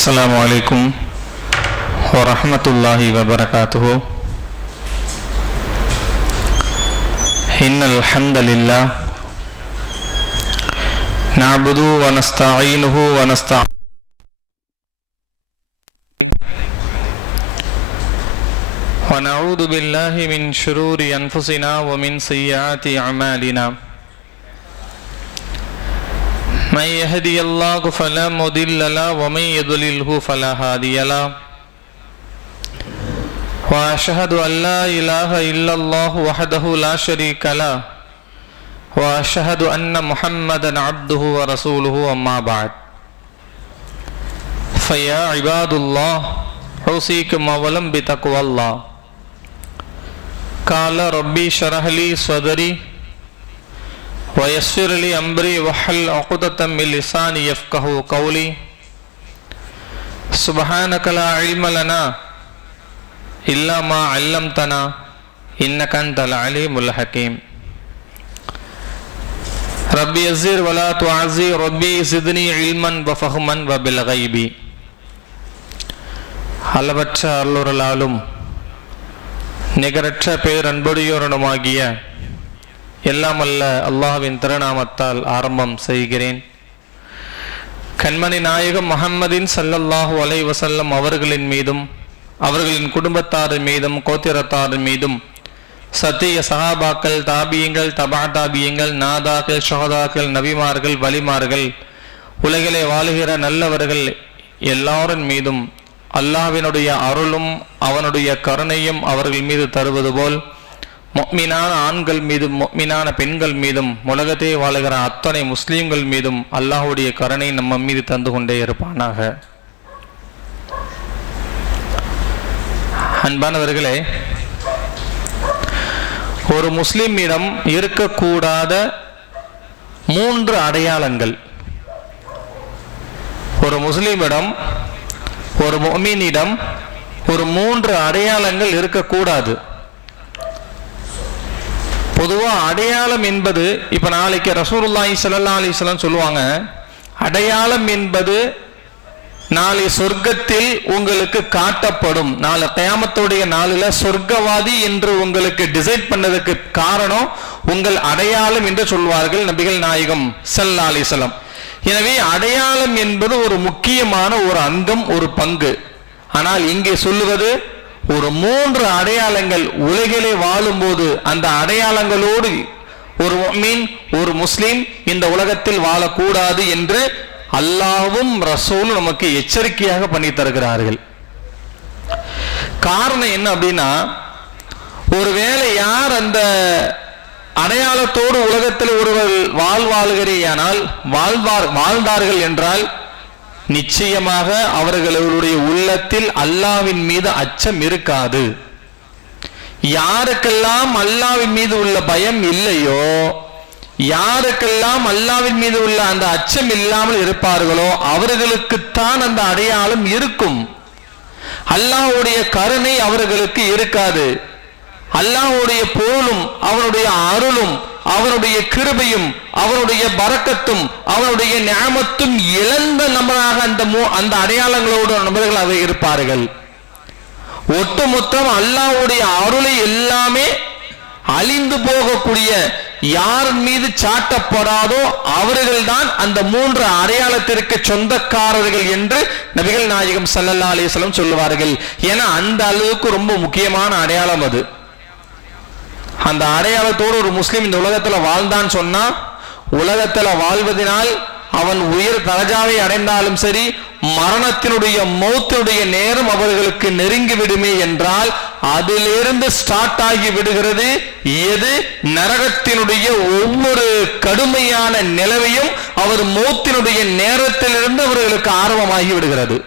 السلام عليكم ورحمة الله وبركاته. إن الحمد لله نعبده ونستعينه ونعوذ بالله من شرور أنفسنا ومن سيئات أعمالنا. من يهدي الله فلا مضل له ومن يضلله فلا هادي له. وأشهد أن لا إله إلا الله وحده لا شريك له وأشهد أن محمدا عبده ورسوله. أما بعد فيا عباد الله أوصيكم أولا بتقوى الله. قال ربي اشرح لي صدري ويسر لي أمري واحلل عقدة من لساني يفقهوا قولي. سبحانك لا علم لنا إلا ما علمتنا إنك أنت العليم الحكيم. ربي يزير ولا تعزي ربي زدني علما وفهما وبالغيب. அளவற்ற அருளாலும் நிகரற்ற பேரன்புடையோருமாகிய எல்லாம் அல்ல அல்லாஹ்வின் திருநாமத்தால் ஆரம்பம் செய்கிறேன். கண்மணி நாயகம் முஹம்மதின் ஸல்லல்லாஹு அலைஹி வஸல்லம் அவர்களின் மீதும் அவர்களின் குடும்பத்தாரின் மீதும் கோத்திரத்தாரின் மீதும் சத்திய சஹாபாக்கள் தாபியங்கள் தபா தாபியங்கள் நாதாக்கள் ஷஹதாக்கள் நபிமார்கள் வலிமார்கள் உலகிலே வாழுகிற நல்லவர்கள் எல்லாரின் மீதும் அல்லாஹ்வினுடைய அருளும் அவனுடைய கருணையும் அவர்கள் மீது தருவது போல் முஃமினான ஆண்கள் மீதும் முஃமினான பெண்கள் மீதும் உலகத்தே வாழுகிற அத்தனை முஸ்லீம்கள் மீதும் அல்லாஹ்வுடைய கருணை நம்ம மீது தந்து கொண்டே இருப்பானாக. அன்பானவர்களே, ஒரு முஸ்லிமிடம் இருக்கக்கூடாத 3 அடையாளங்கள். ஒரு முஸ்லிமிடம் ஒரு முஃமினிடம் ஒரு 3 அடையாளங்கள் இருக்கக்கூடாது. பொதுவா அடையாளம் என்பது, இப்ப நாளைக்கு ரசூலுல்லாஹி ஸல்லல்லாஹு அலைஹி வஸல்லம் சொல்லுவாங்க, அடையாளம் என்பது நாளை சொர்க்கத்தில் உங்களுக்கு காட்டப்படும். நாளை கியாமத்துடைய நாளில சொர்க்கவாதி என்று உங்களுக்கு டிசைட் பண்ணதுக்கு காரணம் உங்கள் அடையாளம் என்று சொல்வார்கள் நபிகள் நாயகம் ஸல்லல்லாஹு அலைஹி வஸல்லம். எனவே அடையாளம் என்பது ஒரு முக்கியமான ஒரு அங்கம், ஒரு பங்கு. ஆனால் இங்கே சொல்லுவது ஒரு 3 அடையாளங்கள் உலகிலே வாழும்போது அந்த அடையாளங்களோடு ஒரு முஃமின் ஒரு முஸ்லிம் இந்த உலகத்தில் வாழக்கூடாது என்று அல்லாஹ்வும் ரசூலும் நமக்கு எச்சரிக்கையாக பண்ணி தருகிறார்கள். காரணம் என்ன அப்படின்னா, ஒருவேளை யார் அந்த அடையாளத்தோடு உலகத்தில் ஒருவர் வாழ்ந்தார்கள் என்றால் நிச்சயமாக அவர்களுடைய உள்ளத்தில் அல்லாஹ்வின் மீது அச்சம் இருக்காது. யாருக்கெல்லாம் அல்லாஹ்வின் மீது உள்ள பயம் இல்லையோ, யாருக்கெல்லாம் அல்லாஹ்வின் மீது உள்ள அந்த அச்சம் இல்லாமல் இருப்பார்களோ அவர்களுக்குத்தான் அந்த அடையாளம் இருக்கும். அல்லாஹ்வுடைய கருணை அவர்களுக்கு இருக்காது. அல்லாஹ்வுடைய புகழும் அவனுடைய அருளும் அவனுடைய கிருபையும் அவனுடைய பரக்கத்தும் அவனுடைய நியாமத்தும் இழந்த நபராக அந்த அடையாளங்களோடு நபர்களாக இருப்பார்கள். ஒட்டுமொத்தம் அல்லாஹ்வுடைய அருளை எல்லாமே அழிந்து போகக்கூடிய யார் மீது சாட்டப்படாதோ அவர்கள்தான் அந்த 3 அடையாளத்திற்கு சொந்தக்காரர்கள் என்று நபிகள் நாயகம் ஸல்லல்லாஹு அலைஹி வஸல்லம் சொல்லுவார்கள். ஏன்னா அந்த அளவுக்கு ரொம்ப முக்கியமான அடையாளம் அது. அந்த அடையாளத்தோடு ஒரு முஸ்லிம் இந்த உலகத்துல வாழ்ந்தான் சொன்னா, உலகத்துல வாழ்வதனால் அவன் உயர் தரஜாவை அடைந்தாலும் சரி, மரணத்தினுடைய மௌத்தினுடைய நேரம் அவர்களுக்கு நெருங்கி விடுமே என்றால் அதிலிருந்து ஸ்டார்ட் ஆகி விடுகிறது எது? நரகத்தினுடைய ஒவ்வொரு கடுமையான நிலவையும் அவர் மௌத்தினுடைய நேரத்திலிருந்து அவர்களுக்கு ஆரம்பமாகி விடுகிறது.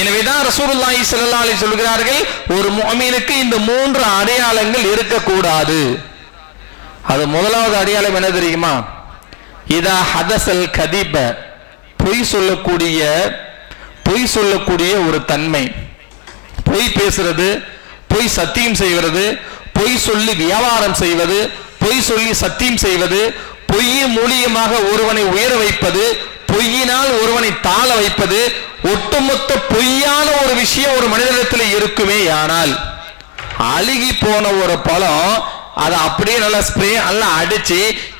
எனவேதான் ரசூலுல்லாஹி ஸல்லல்லாஹு அலைஹி சொல்கிறார்கள், ஒரு முஃமினுக்கு இந்த 3 அடையாளங்கள் இருக்கக்கூடாது. அது முதலாவது அடையாளம் என்ன தெரியுமா? இதா ஹதஸல் கதிப, பொய் சொல்லக்கூடிய ஒரு தன்மை. பொய் பேசுறது, பொய் சத்தியம் செய்வது, பொய் சொல்லி வியாபாரம் செய்வது, பொய் சொல்லி சத்தியம் செய்வது, பொய் மூலியமாக ஒருவனை உயர வைப்பது, பொய்யினால் ஒருவனை ஈமானை தாழ வைப்பது, ஒட்டுமொத்த பொய்யான ஒரு விஷயம் ஒரு மனிதனிடத்தில் இருக்குமே ஆனால், அழுகி போன ஒரு பழம் அதை அப்படியே நல்லா ஸ்ப்ரே எல்லாம் அடிச்சு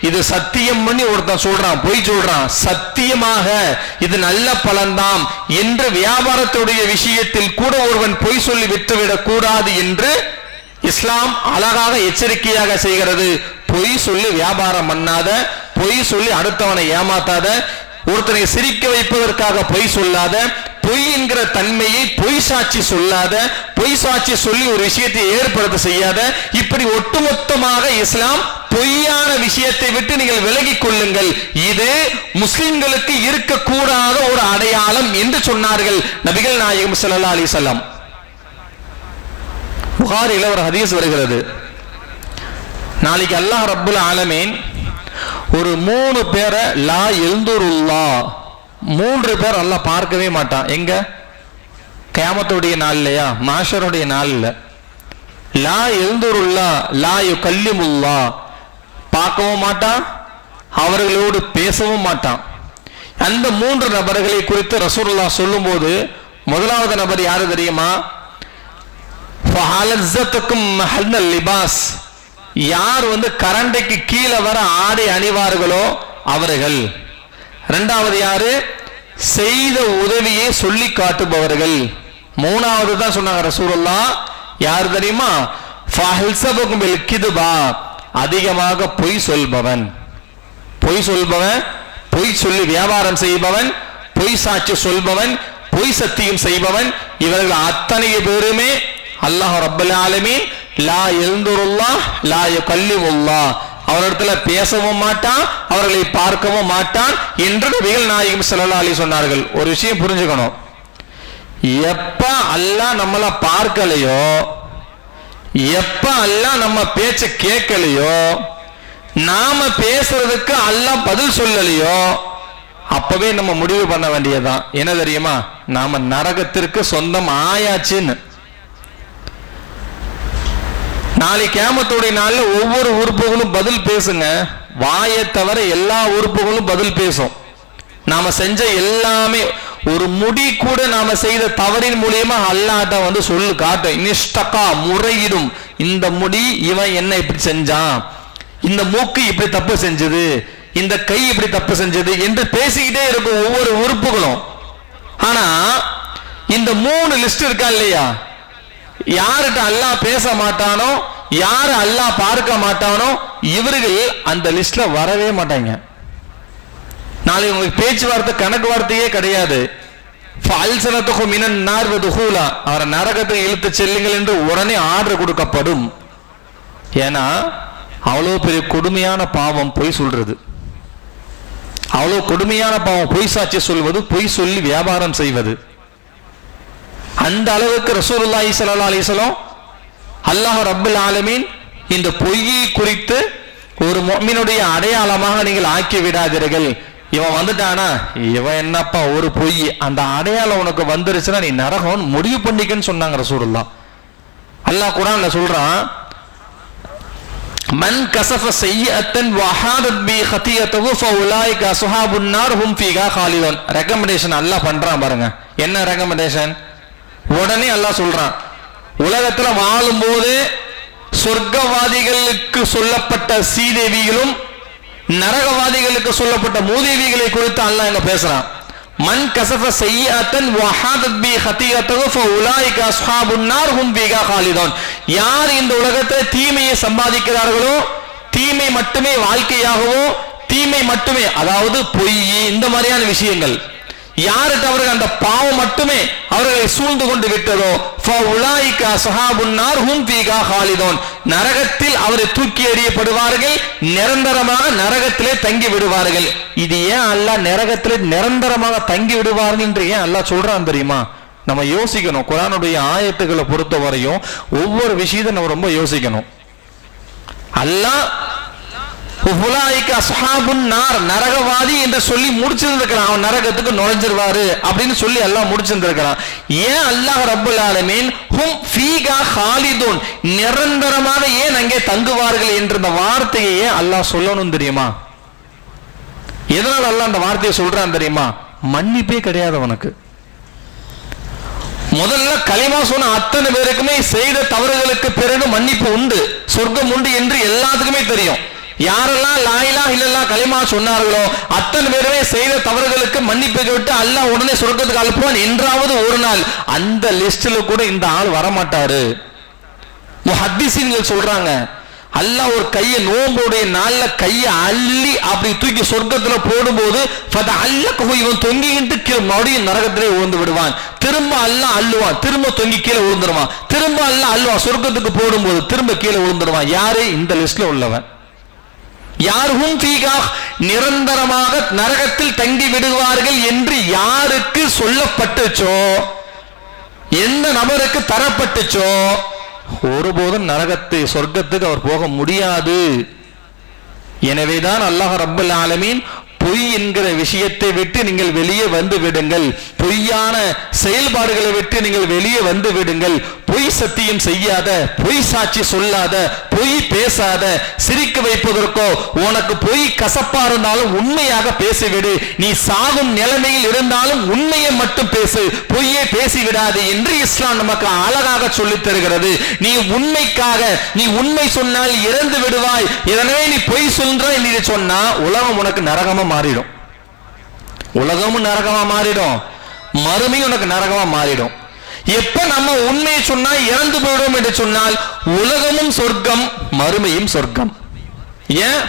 இது சத்தியம் பண்ணி ஒருத்தன் சொல்றான், பொய் சொல்றான், சத்தியமாக இது நல்ல பலன்தான் என்று வியாபாரத்துடைய விஷயத்தில் கூட ஒருவன் பொய் சொல்லி விட்டுவிடக் கூடாது என்று இஸ்லாம் அழகாக எச்சரிக்கையாக செய்கிறது. பொய் சொல்லி வியாபாரம் பண்ணாத, பொய் சொல்லி அடுத்தவனை ஏமாத்தாத, ஒருத்தனை சிரிக்க வைப்பதற்காக பொய் சொல்லாத, பொய் என்கிற தன்மையை பொய் சாட்சி சொல்லாத, பொய் சாட்சி சொல்லி ஒரு விஷயத்தை ஏற்படுத்த செய்யாத, இப்படி ஒட்டுமொத்தமாக இஸ்லாம் பொய்யான விஷயத்தை விட்டு நீங்கள் விலகிக் கொள்ளுங்கள், இது முஸ்லிம்களுக்கு இருக்கக்கூடாத ஒரு அடையாளம் என்று சொன்னார்கள் நபிகள் நாயகம் ஸல்லல்லாஹு அலைஹி வஸல்லம். புகாரில ஒரு ஹதீஸ் வருகிறது, நாளைக்கு அல்லாஹ் ரப்புல் ஆலமீன் ஒரு 3 பேரை லா யல்துருல்லா, 3 பேர் அல்லாஹ் பார்க்கவே மாட்டான். எங்க? கியாமத்துடைய நாள்லையா, மாஷருடைய நாள்ல. லா யல்துருல்லா லா யுகல்லிமுல்லா, பார்க்கவும் மாட்டான், அவர்களோடு பேசவும் மாட்டான். அந்த 3 நபர்களை குறித்து ரசூலுல்லாஹ் சொல்லும்போது முதலாவது நபர் யாரு தெரியுமா? ஃபஹலஸத்துக்கும் மஹல்னல் லிபாஸ், யார் கரண்டைக்கு கீழே வர ஆடை அணிவார்களோ அவர்கள். இரண்டாவது யாரு? செய்த உதவியை சொல்லி காட்டுபவர்கள். மூணாவது தான் சொன்னாங்க ரசூலுல்லாஹ், யார் தெரியுமா? ஃபஹல்ஸபுக்கும் பில் கிதுபா, அதிகமாக பொய் சொல்பவன். பொய் சொல்பவன், பொய் சொல்லி வியாபாரம் செய்பவன், பொய் சாட்சி சொல்பவன், பொய் சத்தியம் செய்பவன், இவர்கள் அத்தனை பேருமே அல்லாஹ் ரப்பல் ஆலமீன் லா யல்துருல்லாஹ் லா யுகல்லிமுல்லாஹ், அவரிடத்துல பேசவும் மாட்டான், அவர்களை பார்க்கவும் மாட்டான் என்று நபிகள் நாயகம் ஸல்லல்லாஹு அலைஹி சொன்னார்கள். ஒரு விஷயம் புரிஞ்சுக்கணும், எப்ப அல்லாஹ் நம்மள பார்க்கலையோ, எப்ப அல்லாஹ் நம்ம பேச்ச கேட்கலையோ, நாம பேசுறதுக்கு அல்லாஹ் பதில் சொல்லலையோ, அப்பவே நம்ம முடிவு பண்ண வேண்டியதுதான். என்ன தெரியுமா? நாம நரகத்திற்கு சொந்தம் ஆயாச்சுன்னு. நாளை கியாமத்துடைய நாள்ல ஒவ்வொரு உறுப்புகளும் பதில் பேசுங்க. வாயை தவிர எல்லா உறுப்புகளும் பதில் பேசும். நாம செஞ்ச எல்லாமே, ஒரு முடி கூட நாம செய்த தவறின் மூலியமா அல்லாஹ்ட்ட சொல்லு காட்டும். இனிஷ்டகா, முறையிடும், இந்த முடி இவன் என்ன இப்படி செஞ்சான், இந்த மூக்கு இப்படி தப்பு செஞ்சது, இந்த கை இப்படி தப்பு செஞ்சது என்று பேசிக்கிட்டே இருக்கும் ஒவ்வொரு உறுப்புகளும். ஆனா இந்த 3 லிஸ்ட் இருக்கா இல்லையா, யார்கிட்ட அல்லாஹ் பேச மாட்டானோ, யாரு அல்லாஹ் பார்க்க மாட்டானோ, இவர்கள் அந்த லிஸ்ட்ல வரவே மாட்டாங்க. நாளைக்கு உங்களுக்கு பேச்சுவார்த்தை கணக்கு வார்த்தையே கிடையாது. அவரை நரகத்தை இழுத்து செல்லுங்கள் என்று உடனே ஆர்டர் கொடுக்கப்படும். ஏன்னா அவ்வளவு பெரிய கொடுமையான பாவம் பொய் சொல்றது, அவ்வளவு கொடுமையான பாவம் பொய் சாட்சி சொல்வது, பொய் சொல்லி வியாபாரம் செய்வது. அந்த அளவுக்கு ரசூலுல்லாஹி ஸல்லல்லாஹு அலைஹி வஸல்லம் அல்லாஹ் ரப்பல் ஆலமீன் இந்த பொய்யை குறித்து ஒரு முஃமினுடைய அடையாளமாக நீங்கள் ஆக்கி விடாதீர்கள். இவன் வந்துட்டானா, இவன் என்னப்பா ஒரு பொய், அந்த அடையாளம் உனக்கு வந்துருச்சுன்னா நீ நரகம் முடிவு பண்ணிக்கன்னு சொன்னாங்க ரசூலுல்லாஹ். அல்லாஹ் குர்ஆன்ல சொல்றான், மன் கஸஃப ஸய்யிஅத்தன் வஹாதத் பி ஹதியத்துஹு ஃபஉலாயிக அஸ்ஹாபுன் நார் ஹும் ஃபீஹா காலிதூன். ரெக்கமெண்டேஷன் அல்லாஹ் பண்றான் பாருங்க. என்ன ரெக்கமெண்டேஷன்? உடனே அல்லாஹ் சொல்றான், உலகத்துல வாழும்போது சொர்க்கவாதிகளுக்கு சொல்லப்பட்ட சீதேவிகளும் நரகவாதிகளுக்கு சொல்லப்பட்ட மூதேவிகளை குறித்து அல்லாஹ் இங்க பேசுறான். மன் கஸஃப ஸய்யிஅத்தன் வஹாதத் பி ஹதியத்துஹு ஃபஉலாயிக அஸ்ஹாபுன் நார் ஹும் ஃபீஹா காலிதூன். யார் இந்த உலகத்தை தீமையை சம்பாதிக்கிறார்களோ, தீமை மட்டுமே வாழ்க்கையாகவோ, தீமை மட்டுமே, அதாவது பொய் இந்த மாதிரியான விஷயங்கள், யாருக்கு அவர்கள் அந்த பாவம் மட்டுமே அவர்களை சூழ்ந்து கொண்டு விட்டதோ, ஃபஉலாயிக அஸ்ஹாபுன் நார் ஹும் ஃபீஹா காலிதூன், நரகத்தில் அவரை தூக்கி எறியப்படுவார்கள், நிரந்தரமாக நரகத்திலே தங்கி விடுவார்கள். இது ஏன் அல்லாஹ் நரகத்திலே நிரந்தரமாக தங்கி விடுவார்கள் என்று ஏன் அல்லாஹ் சொல்றான் தெரியுமா? நம்ம யோசிக்கணும். குர்ஆனுடைய ஆயத்துக்களை பொறுத்த வரையும் ஒவ்வொரு விஷயத்தை நம்ம ரொம்ப யோசிக்கணும். அல்லாஹ் நரகவாதி என்று சொல்லி முடிச்சிருந்திருக்கிறான், அவன் நரகத்துக்கு நுழைஞ்சிருவாரு அப்படின்னு சொல்லி அல்லாஹ் முடிச்சிருந்திருக்கிறான். ஏன் அல்லாஹ் ரப்பல் ஆலமீன் ஹும் ஃபீஹா காலிதூன், நிரந்தரமாக ஏன் அங்கே தங்குவார்கள் என்ற இந்த வார்த்தையை ஏன் அல்லாஹ் சொல்லணும் தெரியுமா? எதனால் அல்லாஹ் அந்த வார்த்தையை சொல்றான் தெரியுமா? மன்னிப்பே கிடையாது அவனுக்கு. முதல்ல கலிமா சொன்ன அத்தனை பேருக்குமே செய்த தவறுகளுக்கு பிறகு மன்னிப்பு உண்டு, சொர்க்கம் உண்டு என்று எல்லாத்துக்குமே தெரியும். யாரெல்லாம் லா இலாஹ இல்லல்லாஹ் கலிமா சொன்னார்களோ அத்தனை பேருமே செய்த தவறுகளுக்கு மன்னிப்பு கேட்டு அல்லாஹ் உடனே சொர்க்கத்துக்கு அனுப்புவான் என்றாவது ஒரு நாள். அந்த லிஸ்ட்ல கூட இந்த ஆள் வரமாட்டாரு. முஹத்திஸீன்கள் சொல்றாங்க, அல்லாஹ் ஒரு கையை நோம்புடைய நாள்ல கையை அள்ளி அப்படி தூக்கி சொர்க்கத்துல போடும்போது இவன் தொங்கிக்கிட்டு கீழே மறுபடியும் நரகத்திலே விழுந்து விடுவான். திரும்ப அல்லாஹ் அள்ளுவான், திரும்ப தொங்கி கீழே விழுந்துருவான், திரும்ப அல்லாஹ் அள்ளுவான், சொர்க்கத்துக்கு போடும்போது திரும்ப கீழே விழுந்துருவான். யாரு? இந்த லிஸ்ட்ல உள்ளவன். யாரும் நிரந்தரமாக நரகத்தில் தங்கி விடுவார்கள் என்று யாருக்கு சொல்லப்பட்டுச்சோ, எந்த நபருக்கு தரப்பட்டுச்சோ, ஒருபோதும் நரகத்தை சொர்க்கத்துக்கு அவர் போக முடியாது. எனவேதான் அல்லாஹ் ரப்பல் ஆலமீன் பொய் என்கிற விஷயத்தை விட்டு நீங்கள் வெளியே வந்து விடுங்கள், பொய்யான செயல்பாடுகளை விட்டு நீங்கள் வெளியே வந்து விடுங்கள், பொய் சத்தியம் செய்யாத, பொய் சாட்சி சொல்லாத, பொய் பேசாத, சிரிக்க வைப்பதற்கோ உனக்கு பொய் கசப்பா இருந்தாலும் உண்மையாக பேசிவிடு, நீ சாகும் நிலைமையில் இருந்தாலும் உண்மையை மட்டும் பேசு, பொய்யை பேசிவிடாது என்று இஸ்லாம் நமக்கு அழகாக சொல்லித் தருகிறது. நீ உண்மைக்காக நீ உண்மை சொன்னால் இறந்து விடுவாய், எனவே நீ பொய் சொல்ற என்று சொன்னா உலகம் உனக்கு நரகமா மாறிடும், உலகமும் நரகமா மாறிடும், மறுமையும் உனக்கு நரகமா மாறிடும். எப்ப நம்ம உண்மையை சொன்னா இறந்து போயிடும் என்று சொன்னால் உலகமும் சொர்க்கம் மறுமையும் சொர்க்கம். ஏன்?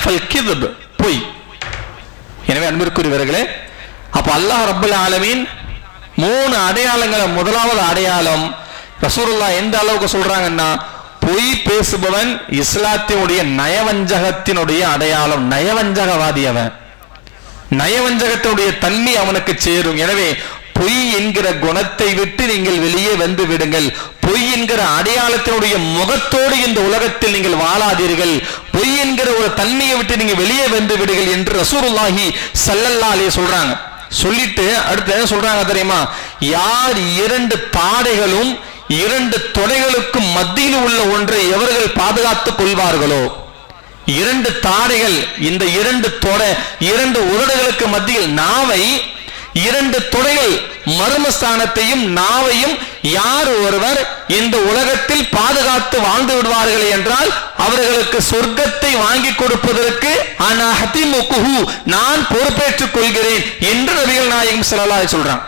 பொய். எனவே அன்பிற்குரியவர்களே, அப்ப அல்லாஹ் ரப்பல் ஆலமீன் 3 அடையாளங்களை, முதலாவது அடையாளம் ரசூலுல்லாஹ் எந்த அளவுக்கு சொல்றாங்கன்னா, பொய் பேசுபவன் இஸ்லாத்தினுடைய நயவஞ்சகத்தினுடைய அடையாளம், நயவஞ்சகவாதி அவன், நயவஞ்சகத்தினுடைய தன்மை அவனுக்கு சேரும். எனவே பொய் என்கிற குணத்தை விட்டு நீங்கள் வெளியே வந்து விடுங்கள், பொய் என்கிற அடையாளத்தினுடைய முகத்தோடு இந்த உலகத்தில் நீங்கள் வாழாதீர்கள், பொய் என்கிற ஒரு தன்மையை விட்டு நீங்க வெளியே வந்து விடுங்கள் என்று ரசூலுல்லாஹி ஸல்லல்லாஹு அலைஹி சொல்றாங்க. சொல்லிட்டு அடுத்து என்ன சொல்றாங்க தெரியுமா? யார் 2 தாடைகளும் 2 தொடைகளுக்கும் மத்தியில் உள்ள ஒன்றை எவர்கள் பாதுகாத்துக் கொள்வார்களோ, 2 தாடைகள், இந்த 2 தொடை, 2 உதடுகளுக்கு மத்தியில் நாவை, 2 தொடைகள் மர்மஸ்தானத்தையும் நாவையும் யார் ஒருவர் இந்த உலகத்தில் பாதுகாத்து வாழ்ந்து விடுவார்கள் என்றால் அவர்களுக்கு சொர்க்கத்தை வாங்கி கொடுப்பதற்கு நான் பொறுப்பேற்றுக் கொள்கிறேன் என்று நபிகள் நாயகம் ஸல்லல்லாஹு அலைஹி சொல்றாங்க.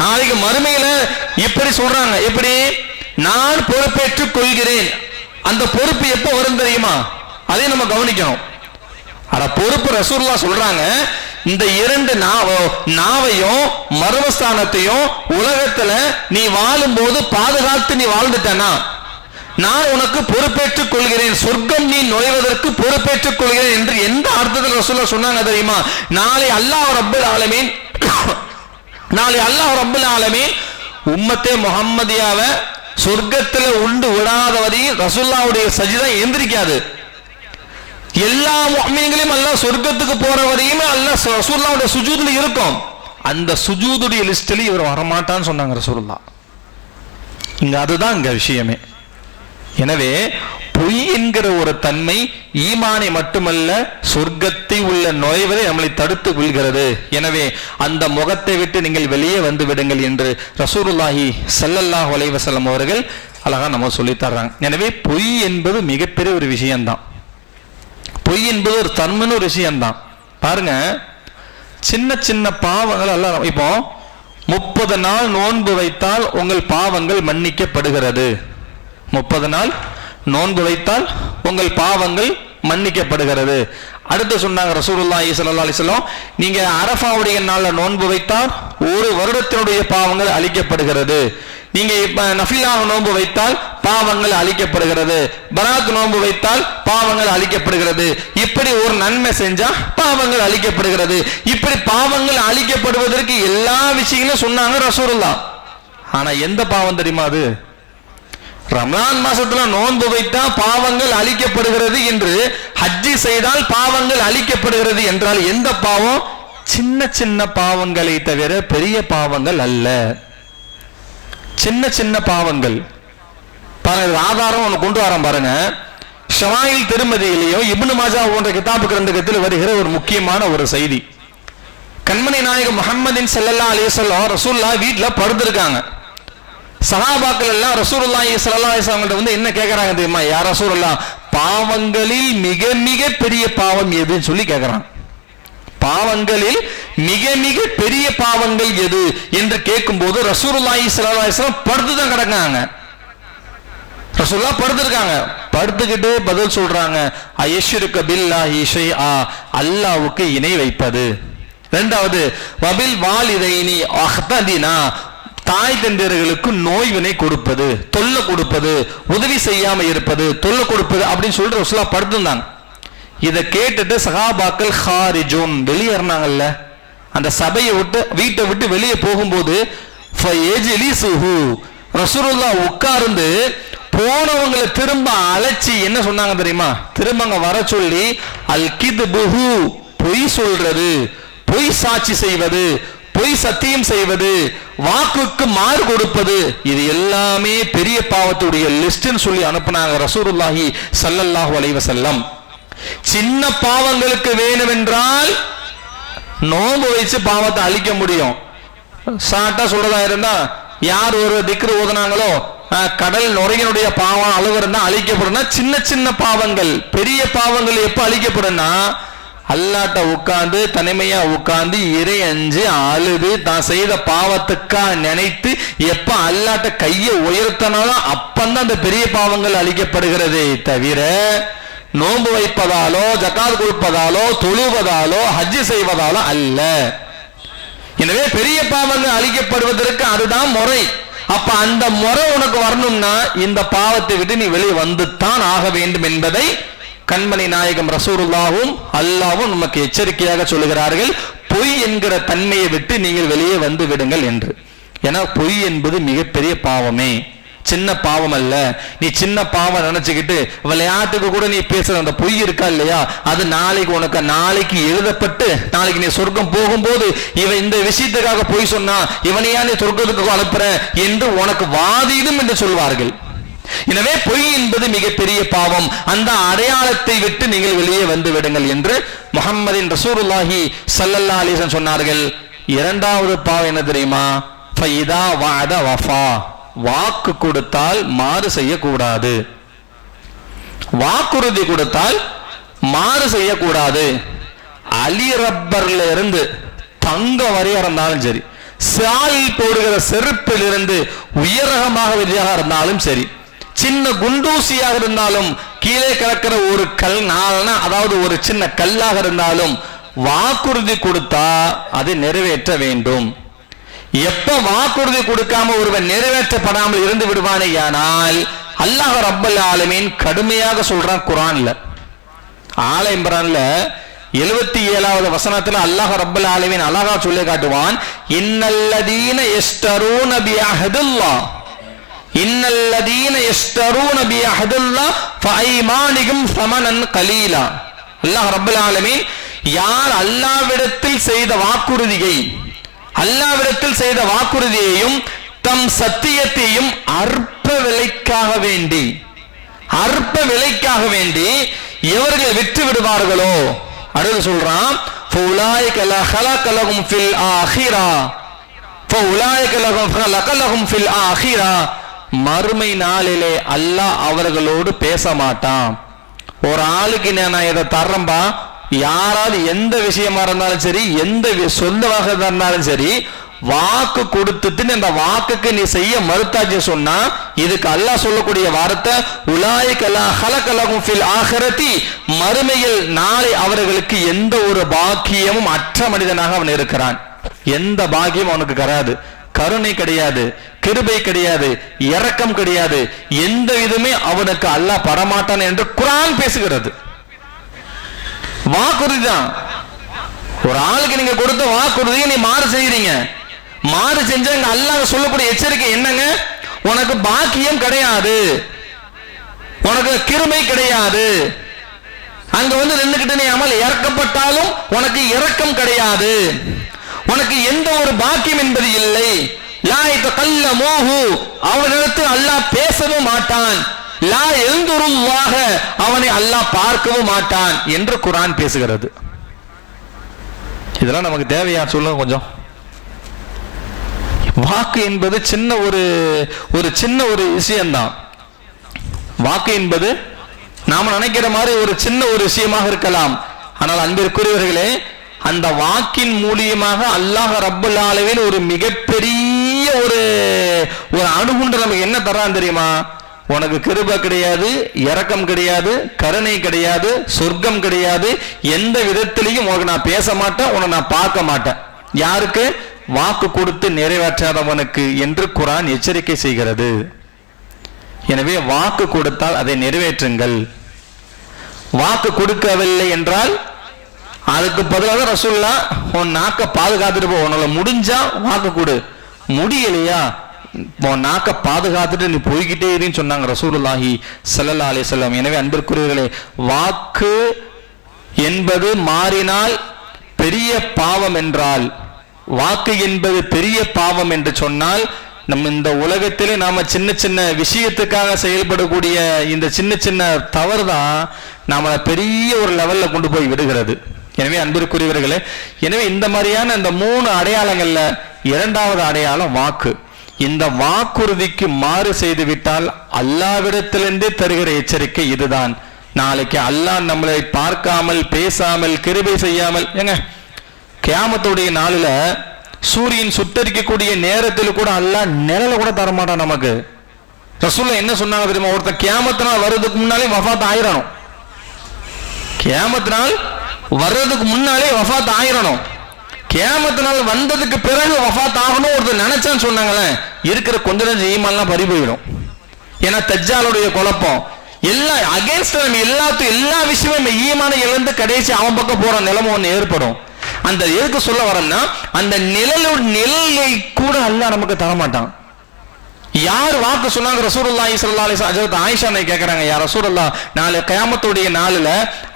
நாளைக்கு மறுமையில இப்படி சொல்றாங்க, எப்படி? நான் பொறுப்பேற்றுக் கொள்கிறேன். அந்த பொறுப்பு எப்போ வரும் தெரியுமா? அதை நம்ம கவனிக்கணும். அட பொறுப்பு ரசூலுல்லாஹ் சொல்றாங்க, இந்த 2 நாவையும் மர்மஸ்தானத்தையும் உலகத்துல நீ வாழும் போது பாதுகாத்து நீ வாழ்ந்துட்டனா நான் உனக்கு பொறுப்பேற்றுக் கொள்கிறேன், சொர்க்கம் நீ நுழைவதற்கு பொறுப்பேற்றுக் கொள்கிறேன் என்று எந்த அர்த்தத்தில் ரசூலுல்லாஹ் சொன்னாங்க தெரியுமா? நாளை அல்லாஹ் ரப்பல் ஆலமீன் உம்மத்தே முஹம்மதியாவை சொர்க்கத்துல உண்டு விடாதவரை ரசூலுல்லாஹ்வுடைய சஜிதா எந்திரிக்காது. எல்லா முஃமின்களையும் அல்லாஹ் சொர்க்கத்துக்கு போற வரையுமே அல்லாஹ் ரசூலுல்லாஹ்வுடைய சுஜூதுல இருக்கும். அந்த சுஜூதுடைய லிஸ்ட்ல இவர் வரமாட்டான்னு சொன்னாங்க ரசூலுல்லாஹ். இங்க அதுதான் இங்க விஷயமே. எனவே பொய் என்கிற ஒரு தன்மை ஈமானை மட்டுமல்ல சொர்க்கத்தை உள்ள நுழைவதை நம்மளை தடுத்து கொள்கிறது. எனவே அந்த முகத்தை விட்டு நீங்கள் வெளியே வந்து விடுங்கள் என்று ரசூலுல்லாஹி ஸல்லல்லாஹு அலைஹி வஸல்லம் அவர்கள் அழகா நம்ம சொல்லி தர்றாங்க. எனவே பொய் என்பது மிகப்பெரிய ஒரு விஷயம்தான். பொய் என்பது ஒரு தன்மையான ஒரு விஷயம்தான். பாருங்க, சின்ன சின்ன பாவங்கள் எல்லாம், இப்போ 30 நாள் நோன்பு வைத்தால் உங்கள் பாவங்கள் மன்னிக்கப்படுகிறது. 30 நாள் நோன்பு வைத்தால் உங்கள் பாவங்கள் மன்னிக்கப்படுகிறது. அடுத்து சொன்னாங்க ரசூலுல்லாஹி ஸல்லல்லாஹு அலைஹி வஸல்லம், நீங்க அரஃபாவுடைய நாள்ல நோன்பு வைத்தால் 1 வருடத்தினுடைய பாவங்கள் அழிக்கப்படுகிறது. நீங்க இப்ப நஃபிலாக நோன்பு வைத்தால் பாவங்கள் அழிக்கப்படுகிறது, பராத் நோன்பு வைத்தால் பாவங்கள் அழிக்கப்படுகிறது, இப்படி ஒரு நன்மை செஞ்சா பாவங்கள் அழிக்கப்படுகிறது. இப்படி பாவங்கள் அழிக்கப்படுவதற்கு எல்லா விஷயங்களும் சொன்னாங்க ரசூலுல்லாஹ். ஆனா எந்த பாவம் தெரியுமா? அது ரமலான் மாசத்துல நோன்பு வைத்தா பாவங்கள் அழிக்கப்படுகிறது என்று, ஹஜ்ஜி செய்தால் பாவங்கள் அழிக்கப்படுகிறது என்றால் எந்த பாவம்? சின்ன சின்ன பாவங்களை தவிர பெரிய பாவங்கள் அல்ல. சின்ன சின்ன பாவங்கள். பாருங்க, ஆதாரம் ஒன்று கொண்டு வரோம் பாருங்க. ஷமாயில் திருமதியிலேயோ இப்னு மாஜா போன்ற கிதாபு கிரந்தகத்தில் வருகிற ஒரு முக்கியமான ஒரு செய்தி. கண்மணி நாயகம் முஹம்மதின் ஸல்லல்லாஹு அலைஹி வஸல்லம் ரசூலுல்லாஹ் வீட்ல படுத்திருக்காங்க. சஹாபாக்கள் எல்லாம் ரசூலுல்லாஹி ஸல்லல்லாஹு அலைஹி வஸல்லம் வந்து என்ன கேட்கறாங்க தெரியுமா? யா ரசூலுல்லாஹ், பாவங்களில் மிக மிக பெரிய பாவம் எதுன்னு சொல்லி கேட்கறாங்க. பாவங்களில் மிக மிக பெரிய பாவங்கள் எது என்று கேட்கும் போது ரசூலுல்லாஹி ஸல்லல்லாஹு அலைஹி வஸல்லம் படுத்து தான் கிடக்காங்க. ரசூலுல்லாஹ் படுத்திருக்காங்க. படுத்துக்கிட்டு பதில் சொல்றாங்க, அயஷ்ருக பில்லாஹி ஷைஆ, அல்லாஹ்வுக்கு இணை வைப்பது. இரண்டாவது, வபில் வாலிதைனி அஹ்ததினா, தாய் தந்தையர்களுக்கு நோய்வினை கொடுப்பது, தொல்லை கொடுப்பது, உதவி செய்யாம இருப்பது, தொல்லை கொடுப்பது அப்படின்னு சொல்லிட்டு ரசூலுல்லாஹ் படுத்திருந்தாங்க. இதை கேட்டுட்டு சஹாபாக்கள் ஹாரிஜூன், வெளியேறினாங்கல்ல, அந்த சபையை விட்டு வீட்டை விட்டு வெளியே போகும்போது ரசூலுல்லாஹ் உட்கார்ந்து போனவங்களை திரும்ப அழைச்சி என்ன சொன்னாங்க தெரியுமா? திரும்ப அங்க வர சொல்லி, அல் கித்புஹு, பொய் சொல்றது, பொய் சாட்சி செய்வது, பொய் சத்தியம் செய்வது, வாக்குக்கு மாறு கொடுப்பது, இது எல்லாமே பெரிய பாவத்துடைய லிஸ்ட்னு சொல்லி அனுப்புனாங்க ரசூலுல்லாஹி ஸல்லல்லாஹு அலைஹி வஸல்லம். சின்ன பாவங்களுக்கு வேணுமென்றால் நோன்பு வச்சு பாவத்தை அழிக்க முடியும். சாட்டா சொல்றதா இருந்தா, யார் ஒரு திக்ரு ஓதுனாங்களோ கடல் நுரையினுடைய பாவம் அளவு இருந்தா அழிக்கப்படும். சின்ன சின்ன பாவங்கள், பெரிய பாவங்கள் எப்ப அழிக்கப்படும்னா அல்லாட்ட உட்கார்ந்து தனிமையா உட்கார்ந்து இறை அஞ்சு அழுது தான் செய்த பாவத்துக்கா நினைத்து எப்ப அல்லாட்ட கையை உயர்த்தினாலும் அப்பந்தான் அந்த பெரிய பாவங்கள் அழிக்கப்படுகிறதே தவிர நோன்பு வைப்பதாலோ ஜகாத் கொடுப்பதாலோ தொழுவதாலோ ஹஜ் செய்வதாலோ அல்ல. எனவே பெரிய பாவங்கள் அழிக்கப்படுவதற்கு அதுதான் முறை. அப்ப அந்த முறை உனக்கு வரணும்னா இந்த பாவத்தை விட்டு நீ வெளியே வந்துத்தான் ஆக வேண்டும் என்பதை கண்மணி நாயகம் ரசூலுல்லாஹும் அல்லாஹ்வும் நமக்கு எச்சரிக்கையாக சொல்லுகிறார்கள். பொய் என்கிற தன்மையை விட்டு நீங்கள் வெளியே வந்து விடுங்கள் என்று. ஏன்னா பொய் என்பது மிகப்பெரிய பாவமே, சின்ன பாவம் அல்ல. நீ சின்ன பாவம் நினைச்சுக்கிட்டு விளையாட்டுக்கு கூட நீ பேசுற அந்த பொய் இருக்கா இல்லையா, அது நாளைக்கு உனக்கு நாளைக்கு எழுதப்பட்டு நாளைக்கு நீ சொர்க்கம் போகும்போது இவன் இந்த விஷயத்துக்காக பொய் சொன்னா இவனையா நீ சொர்க்கத்துக்கு அனுப்புற என்று உனக்கு வாதிடும் என்று சொல்வார்கள். எனவே பொய் என்பது மிகப்பெரிய பாவம். அந்த அடையாளத்தை விட்டு நீங்கள் வெளியே வந்து விடுங்கள் என்று முஹம்மதின் ரசூலுல்லாஹி ஸல்லல்லாஹு அலைஹி வஸல்லம் சொன்னார்கள். இரண்டாவது பாவம் என்ன தெரியுமா? ஃபைதா வஅத வஃபா, வாக்கு கொடுத்தால் மாறு செய்யக்கூடாது. வாக்குறுதி கொடுத்தால் மாறு செய்யக்கூடாது. அலி ரப்பர்ல இருந்து தங்க வரையா இருந்தாலும் சரி, சாலில் போடுகிற செருப்பில் இருந்து உயரகமாக விதியாக இருந்தாலும் சரி, சின்ன குண்டூசியாக இருந்தாலும் கீழே கிடக்கிற ஒரு கல் நாளனா அதாவது ஒரு சின்ன கல்லாக இருந்தாலும் வாக்குறுதி கொடுத்தா அதை நிறைவேற்ற வேண்டும். எப்ப வாக்குறுதி கொடுக்காம ஒருவன் நிறைவேற்றப்படாமல் இருந்து விடுவானே ஆனால் அல்லாஹ் ரப்பல் ஆலமீன் கடுமையாக சொல்றான் குர்ஆன்ல. ஆல இம்ரான்ல 77வது வசனத்துல அல்லாஹ் ரப்பல் ஆலமீன் அழகா சொல்லி காட்டுவான், இன்னல்லதீன யஸ்தரூன பிஅஹதில்லாஹ், இன்னல்லதீன யஸ்தரூன பிஅஹதில்லாஹ் ஃபஐமானிகும் ஸமனன் கலீலா. அல்லாஹ் ரப்பல் ஆலமீன் யார் அல்லாஹ்விடத்தில் செய்த வாக்குறுதியை, அல்லாஹ்விடத்தில் செய்த வாக்குறுதியையும் தம் சத்தியத்தையும் அற்ப விலைக்காக வேண்டி, அற்ப விலைக்காக வேண்டி எவர்கள் விற்று விடுவார்களோ, அடுத்து சொல்றான், ஃபஉலாயிக லஹலக லஹும் ஃபில் ஆখিরা, ஃபஉலாயிக லஹலக லஹும் ஃபில் ஆখিরা, மறுமை நாளிலே அல்லாஹ் அவர்களோடு பேச மாட்டான். ஒரு ஆளுக்கு நான் இதை தர்றம்பா, யாராவது எந்த விஷயமா இருந்தாலும் சரி, எந்த சொந்தமாக இருந்தாலும் சரி, வாக்கு கொடுத்துட்டு அந்த வாக்குக்கு நீ செய்ய மறுத்தாச்சு சொன்னா இதுக்கு அல்லாஹ் சொல்லக்கூடிய வார்த்தை உலாயிக லஹலக லஹும் ஃபில் ஆখিরাতি, மறுமையில் நாளை அவர்களுக்கு எந்த ஒரு பாக்கியமும் அற்ற மனிதனாக அவன் இருக்கிறான். எந்த பாக்கியம் அவனுக்கு கிடையாது, கருணை கிடையாது, கிருபை கிடையாது, இரக்கம் கிடையாது, எந்த விதமே அவனுக்கு அல்லாஹ் பரமாட்டான் என்று குர்ஆன் பேசுகிறது. வாக்குறுதி தான். ஒரு ஆளுக்கு நீங்க கொடுத்த வாக்குறுதியை நீ மாறு செய்யறீங்க, மாறு செஞ்சா அல்லாஹ் சொல்லக்கூடிய எச்சரிக்கை என்னங்க? உனக்கு பாக்கியம் கிடையாது, உனக்கு கிருபை கிடையாது, அங்க வந்து நின்றுகிட்டு நீ அமல் இறக்கப்பட்டாலும் உனக்கு இரக்கம் கிடையாது, உனக்கு எந்த ஒரு பாக்கியம் என்பது இல்லை. லா யதகல்லமூஹு, அவனிடத்தில் அல்லாஹ் பேசவும் மாட்டான். லா யன்துருல்லாஹ, அவனை அல்லாஹ் பார்க்கவும் மாட்டான் என்று குர்ஆன் பேசுகிறது. இதெல்லாம் நமக்கு தேவையா சொல்லுங்க கொஞ்சம். வாக்கு என்பது சின்ன ஒரு விஷயம்தான். வாக்கு என்பது நாம நினைக்கிற மாதிரி ஒரு சின்ன ஒரு விஷயமாக இருக்கலாம். ஆனால் அன்பிற்குரியவர்களே, அந்த வாக்கின் மூலியமாக அல்லாஹ் ரப்பல் ஆலமீன் ஒரு மிகப்பெரிய ஒரு அணுகுண்டு நமக்கு என்ன தரான் தெரியுமா? உனக்கு கிருபை கிடையாது, இரக்கம் கிடையாது, கருணை கிடையாது, சொர்க்கம் கிடையாது, எந்த விதத்திலையும் உனக்கு நான் பேச மாட்டேன், உன்னை நான் பார்க்க மாட்டேன். யாருக்கு? வாக்கு கொடுத்து நிறைவேற்றாதவனுக்கு என்று குர்ஆன் எச்சரிக்கை செய்கிறது. எனவே வாக்கு கொடுத்தால் அதை நிறைவேற்றுங்கள். வாக்கு கொடுக்கவில்லை என்றால் அதுக்கு பதிலாக ரசூலுல்லாஹ் உன் நாக்க பாதுகாத்துட்டு போ, உன்னால முடிஞ்சா வாக்கு கொடு, முடியலையா உன் நாக்க பாதுகாத்துட்டு நீ போய்கிட்டே இருன்னு சொன்னாங்க ரசூலுல்லாஹி ஸல்லல்லாஹு அலைஹி வஸல்லம். எனவே அன்பிற்குரியவர்களே, வாக்கு என்பது மாறினால் பெரிய பாவம் என்றால், வாக்கு என்பது பெரிய பாவம் என்று சொன்னால், நம்ம இந்த உலகத்திலே நாம சின்ன சின்ன விஷயத்துக்காக செயல்படக்கூடிய இந்த சின்ன சின்ன தவறு தான் நாம பெரிய ஒரு லெவல்ல கொண்டு போய் விடுகிறது. எனவே அன்பிற்குரியவர்களே, எனவே இந்த மாதிரியான இந்த 3 அடையாளங்கள்ல இரண்டாவது அடையாளம் வாக்கு. இந்த வாக்குறுதிக்கு மாறு செய்து விட்டால் அல்லாஹ்விடத்திலிருந்தே தருகிற எச்சரிக்கை இதுதான். நாளைக்கு அல்லாஹ் நம்மளை பார்க்காமல் பேசாமல் கிருபை செய்யாமல், ஏங்க கியாமத்துடைய நாளில சூரியன் சுட்டரிக்கக்கூடிய நேரத்தில் கூட அல்லாஹ் நிழல கூட தரமாட்டான் நமக்கு. ரசூலுல்லாஹ் என்ன சொன்னாங்க தெரியுமா? ஒருத்தன் கியாமத்தினால் வர்றதுக்கு முன்னாலே வஃபாத் ஆயிரணும். கியாமத்தினால் வர்றதுக்கு முன்னாலே வஃபாத் ஆயிரணும். கியாமத்தினால் வந்ததுக்கு பிறகு வஃபாத் ஆகணும் ஒருத்தர் நினைச்சான்னு சொன்னாங்களே, இருக்கிற கொஞ்ச நேரம் ஈமான்லாம் பறி போயிடும். ஏன்னா தஜ்ஜாலுடைய குழப்பம் எல்லாம் அகேன்ஸ்ட் நம்ம எல்லா விஷயமும் ஈமானை இழந்து கடைசி அவன் பக்கம் போற நிலைமை ஒன்று ஏற்படும். அந்த எதுக்கு சொல்ல வரோம்னா, அந்த நிழலை கூட அல்லாஹ் நமக்கு தரமாட்டான். யார் வாக்கு சொன்னாங்க? ரசூலுல்லாஹி ஸல்லல்லாஹு அலைஹி வஸல்லம். ஆயிஷா நபி கேக்குறாங்க, யா ரசூலல்லாஹ், நாளை கியாமத்துடைய நாளில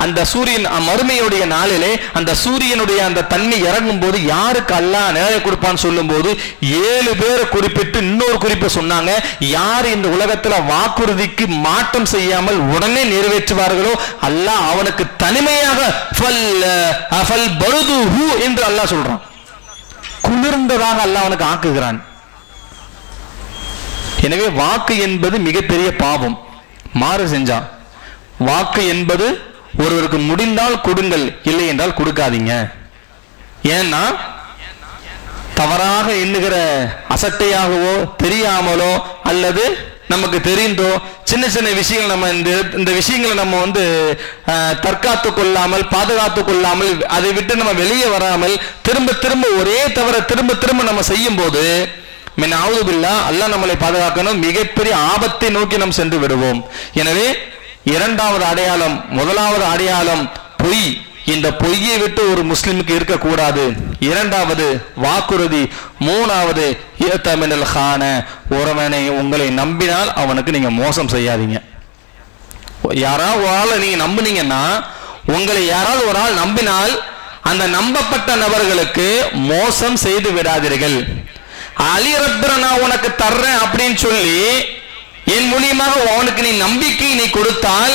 அந்த சூரியன் மறுமையுடைய நாளிலே அந்த சூரியனுடைய அந்த தண்ணி இறங்கும் போது யாருக்கு அல்லாஹ் நிழலை கொடுப்பான்னு சொல்லும் போது 7 பேரை குறிப்பிட்டு இன்னொரு குறிப்பை சொன்னாங்க. யார் இந்த உலகத்துல வாக்குறுதிக்கு மாற்றம் செய்யாமல் உடனே நிறைவேற்றுவார்களோ அல்லாஹ் அவனுக்கு தனிமையாக என்று அல்லாஹ் சொல்றான். குளிர்ந்ததாக அல்லாஹ் அவனுக்கு ஆக்குகிறான். எனவே வாக்கு என்பது மிகப்பெரிய பாவம். மாறு செஞ்சா வாக்கு என்பது ஒருவருக்கு முடிந்தால் கொடுங்கள், இல்லை என்றால் கொடுக்காதீங்க. ஏன்னா தவறாக எண்ணுகிற அசட்டையாகவோ தெரியாமலோ அல்லது நமக்கு தெரிந்தோ சின்ன சின்ன விஷயங்கள் நம்ம இந்த விஷயங்களை நம்ம தற்காத்து கொள்ளாமல் பாதுகாத்து கொள்ளாமல் அதை விட்டு நம்ம வெளியே வராமல் திரும்ப திரும்ப ஒரே தவிர திரும்ப நம்ம செய்யும் போது அல்லாஹ் நம்மளை பாதுகாக்கணும், மிகப்பெரிய ஆபத்தை நோக்கி நாம் சென்று விடுவோம். எனவே இரண்டாவது அடையாளம், முதலாவது அடையாளம் பொய். இந்த பொய்யை விட்டு ஒரு முஸ்லிமுக்கு இருக்கக்கூடாது. இரண்டாவது வாக்குறுதி. மூணாவது ஏத்தமினல் கான, ஒருவனை உங்களை நம்பினால் அவனுக்கு நீங்க மோசம் செய்யாதீங்க. யாராவது ஒரு ஆளை நீங்க நம்புனீங்கன்னா, உங்களை யாராவது ஒரு ஆள் நம்பினால் அந்த நம்பப்பட்ட நபர்களுக்கு மோசம் செய்து விடாதீர்கள். அலி ரப்பரை நான் உனக்கு தர்றேன் அப்படின்னு சொல்லி என் மூலியமாக அவனுக்கு நீ நம்பிக்கை நீ கொடுத்தால்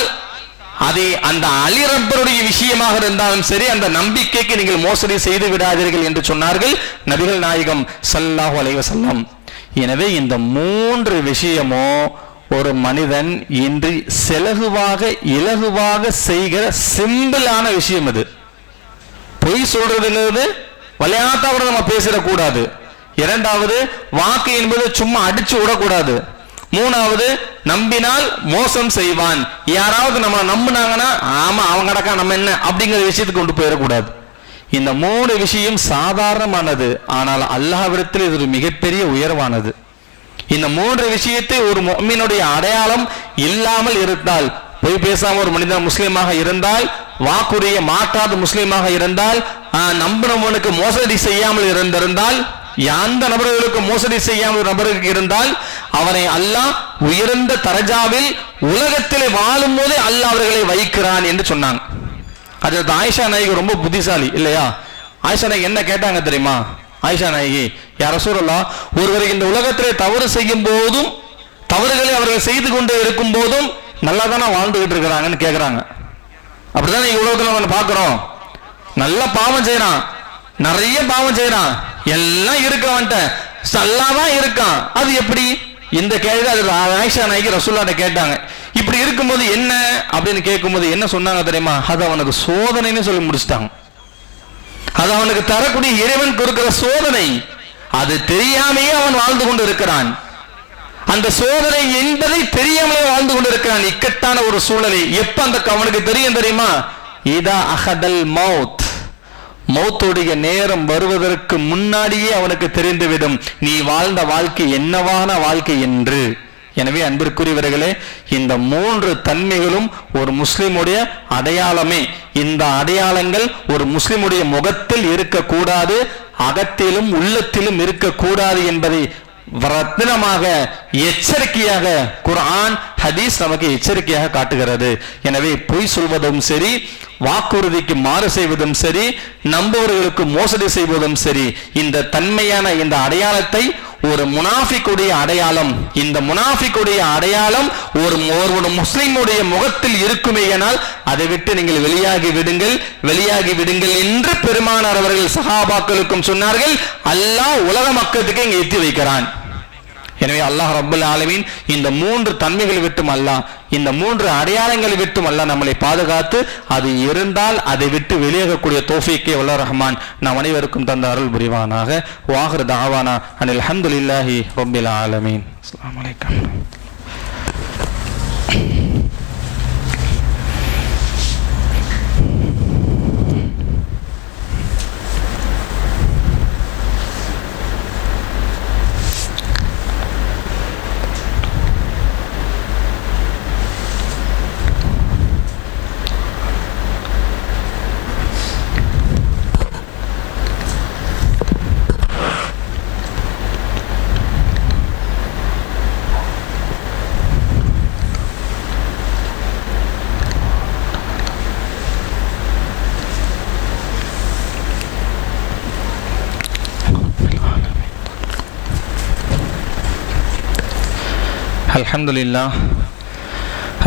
அதை அந்த அலி ரப்பருடைய விஷயமாக இருந்தாலும் சரி, அந்த நம்பிக்கைக்கு நீங்கள் மோசடி செய்து விடாதீர்கள் என்று சொன்னார்கள் நபிகள் நாயகம் ஸல்லல்லாஹு அலைஹி வஸல்லம். எனவே இந்த 3 விஷயமும் ஒரு மனிதன் இன்று இலகுவாக செய்கிற சிம்பிளான விஷயம். இது பொய் சொல்றதுங்கிறது விளையாட்டாக நம்ம பேசிடக்கூடாது. இரண்டாவது வாக்கு என்பது சும்மா அடிச்சு விடக்கூடாது. மூணாவது நம்பினால் மோசம் செய்வான். யாராவது நம்ம நம்பினாங்கன்னா ஆமா அவங்க கடக்கா நம்ம என்ன அப்படிங்கிற விஷயத்துக்கு கொண்டு போயிடக்கூடாது. இந்த 3 விஷயம் சாதாரணமானது, ஆனால் அல்லாஹ்விடத்தில் இது ஒரு மிகப்பெரிய உயர்வானது. இந்த 3 விஷயத்தை ஒரு முஃமினுடைய அடையாளம் இல்லாமல் இருந்தால், பொய் பேசாம ஒரு மனிதன் முஸ்லீமாக இருந்தால், வாக்குறுதியை மாற்றாத முஸ்லீமாக இருந்தால், நம்பினவனுக்கு மோசடி செய்யாமல் இருந்திருந்தால், எந்த நபர்களுக்கு மோசடி செய்யாமல் ஒரு நபருக்கு இருந்தால் அவனை அல்லாஹ் உயர்ந்த தரஜாவில் உலகத்திலே வாழும் போதே அல்லாஹ் அவர்களை வைக்கிறான் என்று சொன்னாங்க. அது ஆயிஷா நாயகி ரொம்ப புத்திசாலி இல்லையா? ஆயிஷா நாயகி என்ன கேட்டாங்க தெரியுமா? ஆயிஷா நாயகி, யா ரசூலல்லாஹ், ஒருவர் இந்த உலகத்திலே தவறு செய்யும் போதும் தவறுகளை அவர்கள் செய்து கொண்டே இருக்கும் போதும் நல்லா தானே வாழ்ந்துகிட்டு இருக்கிறாங்கன்னு கேட்கிறாங்க. அப்படிதான் உலகத்தில் நம்ம பார்க்கிறோம். நல்ல பாவம் செய்யறான், நிறைய பாவம் செய்யறான், எல்லாம் இருக்கவன்ட்ட நல்லாதான் இருக்கான், அது எப்படி? இந்த கேள்வி அது ஆயிஷா நாய்க்கு ரசூலுல்லாஹ் கேட்டாங்க. இப்படி இருக்கும்போது என்ன அப்படின்னு கேட்கும்போது என்ன சொன்னாங்க தெரியுமா? அது அவனுக்கு சோதனைன்னு சொல்லி முடிச்சிட்டாங்க. அது அவனுக்கு தரக்கூடிய இறைவன் கொடுக்கிற சோதனை. அது தெரியாமையே அவன் வாழ்ந்து கொண்டு இருக்கிறான். அந்த சோதனை என்பதை தெரியாமலே வாழ்ந்து கொண்டு இருக்கிறான். இக்கட்டான ஒரு சூழலை எப்ப அந்த அவனுக்கு தெரியும் தெரியுமா? இதா அஹதல் மௌத், மௌத்துடைய நேரம் வருவதற்கு முன்னாடியே அவனுக்கு தெரிந்துவிடும் நீ வாழ்ந்த வாழ்க்கை என்னவான வாழ்க்கை என்று. எனவே அன்பிற்குரியவர்களே, இந்த 3 தன்மைகளும் ஒரு முஸ்லிமுடைய அடையாளமே. இந்த அடையாளங்கள் ஒரு முஸ்லிமுடைய முகத்தில் இருக்கக்கூடாது, அகத்திலும் உள்ளத்திலும் இருக்கக்கூடாது என்பதை ரத்தினமாக எச்சரிக்கையாக குர்ஆன் ஹதீஸ் நமக்கு எச்சரிக்கையாக காட்டுகிறது. எனவே பொய் சொல்வதும் சரி, வாக்குறுதிக்கு மாறு செய்வதும் சரி, நம்புவர்களுக்கு மோசடி செய்வதும் சரி, இந்த தன்மையான இந்த அடையாளத்தை ஒரு முனாஃபிக்குடைய அடையாளம், இந்த முனாஃபிக்குடைய அடையாளம் ஒரு முஸ்லிமுடைய முகத்தில் இருக்குமேயானால் அதை விட்டு நீங்கள் வெளியாகி விடுங்கள் என்று பெருமானார் அவர்கள் சஹாபாக்களுக்கும் சொன்னார்கள். அல்லாஹ் உலக மக்களுக்கு இங்கே எத்தி வைக்கிறான். எனவே அல்லாஹ் ரப்பல் ஆலமீன் இந்த 3 தன்மைகளை விட்டும் அல்லாஹ், இந்த 3 அடையாளங்களை விட்டும் அல்லாஹ் நம்மளை பாதுகாத்து அது இருந்தால் அதை விட்டு வெளியேறக்கூடிய தௌஃபீக்கை வல்ல ரஹ்மான் நம் அனைவருக்கும் தந்த அருள் புரிவானாக. வாஹிரு தஅவானா அனில் ஹம்துலில்லாஹி ரப்பில் ஆலமீன். அஸ்ஸலாமு அலைக்கும்.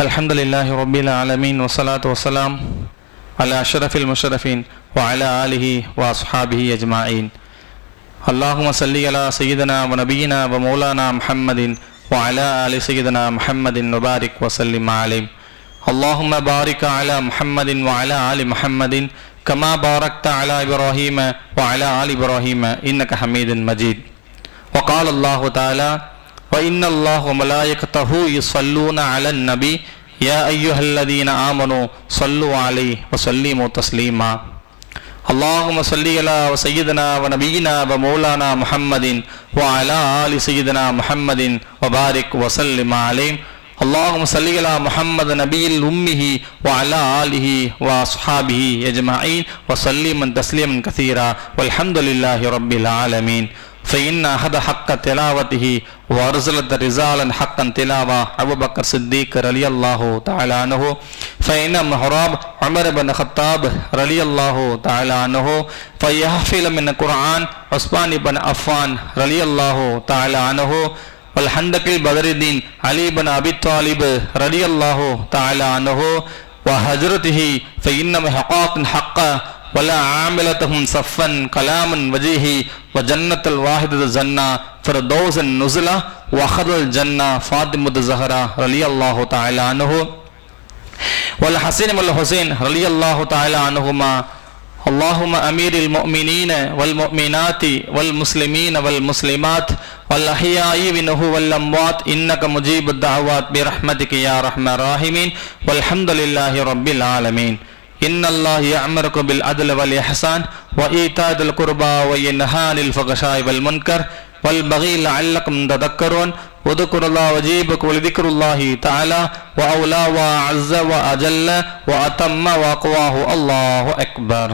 அல்ஹம்துலில்லாஹி ரப்பில் ஆலமீன் வஸ்ஸலாத்து வஸ்ஸலாம் அலா அஷ்ரஃபில் முஷ்ரஃபீன் வ அலா ஆலிஹி வ அஸ்ஹாபிஹி அஜ்மாஈன். அல்லாஹும்ம ஸல்லி அலா சய்யிதினா வ நபியினா வ மௌலானா முஹம்மதின் வ அலா ஆலி சய்யிதினா முஹம்மதின் வ பாரிக் வ ஸல்லிம் அலைஹி. அல்லாஹும்ம பாரிக் அலா முஹம்மதின் வ அலா ஆலி முஹம்மதின் கமா பாரக்த அலா இப்ராஹீம வ அலா ஆலி இப்ராஹீம இன்னக ஹமீதுன் மஜீத். வ قال الله تعالى وإن الله وملائكته يصلون على النبي يا أيها الذين آمنوا صلوا عليه وسلموا تسليما. اللهم صل على سيدنا ونبينا ومولانا محمد وعلى آل سيدنا محمد وبارك وسلم عليه. اللهم صل على محمد نبي الأمه وعلى آله وأصحابه أجمعين وسلم تسليما كثيرا والحمد لله رب العالمين. فإن أحد حق تلاوته وأرسلت رسالا حقا تلاوة أبو بكر الصديق رضي الله تعالى عنه. فإن محراب عمر بن الخطاب رضي الله تعالى عنه. فيحفظ من القرآن عثمان بن عفان رضي الله تعالى عنه. والحندق البدر الدين علي بن أبي طالب رضي الله تعالى عنه. وهجرته فإنما حقاق حق ولا عاملتهم صفا كلاما وجهه وجنة الواحد الجنة فردوس النزلة وخذ الجنة فاطمة الزهراء رضي الله تعالى عنه. والحسين والحسين رضي الله تعالى عنهما. اللهم أمير المؤمنين والمؤمنات والمسلمين والمسلمات والأحياء منه والأموات إنك مجيب الدعوات برحمتك يا أرحم الراحمين والحمد لله رب العالمين. إن الله يأمركم بالعدل والإحسان وإيتاء ذي القربى وينهى عن الفحشاء والمنكر والبغي لعلكم تذكرون. واذكروا الله وجيبكم ولذكر الله تعالى وأولى وأعز وأجل وأتم وأقواه الله أكبر.